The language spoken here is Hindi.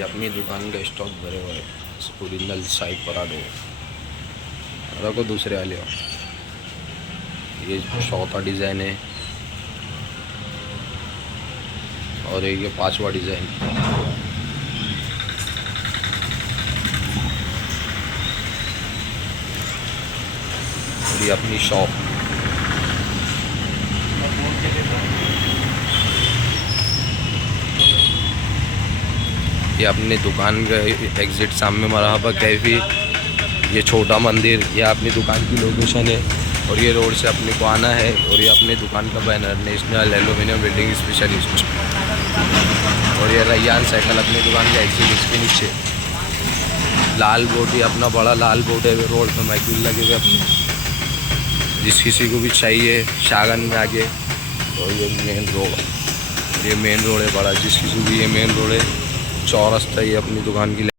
ये अपनी दुकान का स्टॉक भरे हुए ओरिजिनल साइड पराठे रखो दूसरे वाले हो। ये चौथा डिज़ाइन है और एक ये पांचवा डिज़ाइन। और ये अपनी शॉप। ये अपनी दुकान का एग्ज़िट सामने मरहबा कैफ़ी, ये छोटा मंदिर, ये अपनी दुकान की लोकेशन है। और ये रोड से अपने को आना है। और ये अपनी दुकान का banner national aluminium building specialist. और ये रैयान साइकिल अपनी दुकान का एग्ज़िट, इसके नीचे लाल बोर्ड, ये अपना बड़ा लाल बोर्ड है। रोड पे माइकिल लगे हुए अपने, जिस किसी को भी चाहिए शागन में आगे। और ये मेन रोड, ये मेन रोड है बड़ा, जिस किसी को भी ये मेन रोड है चौरस्ता, ये अपनी दुकान की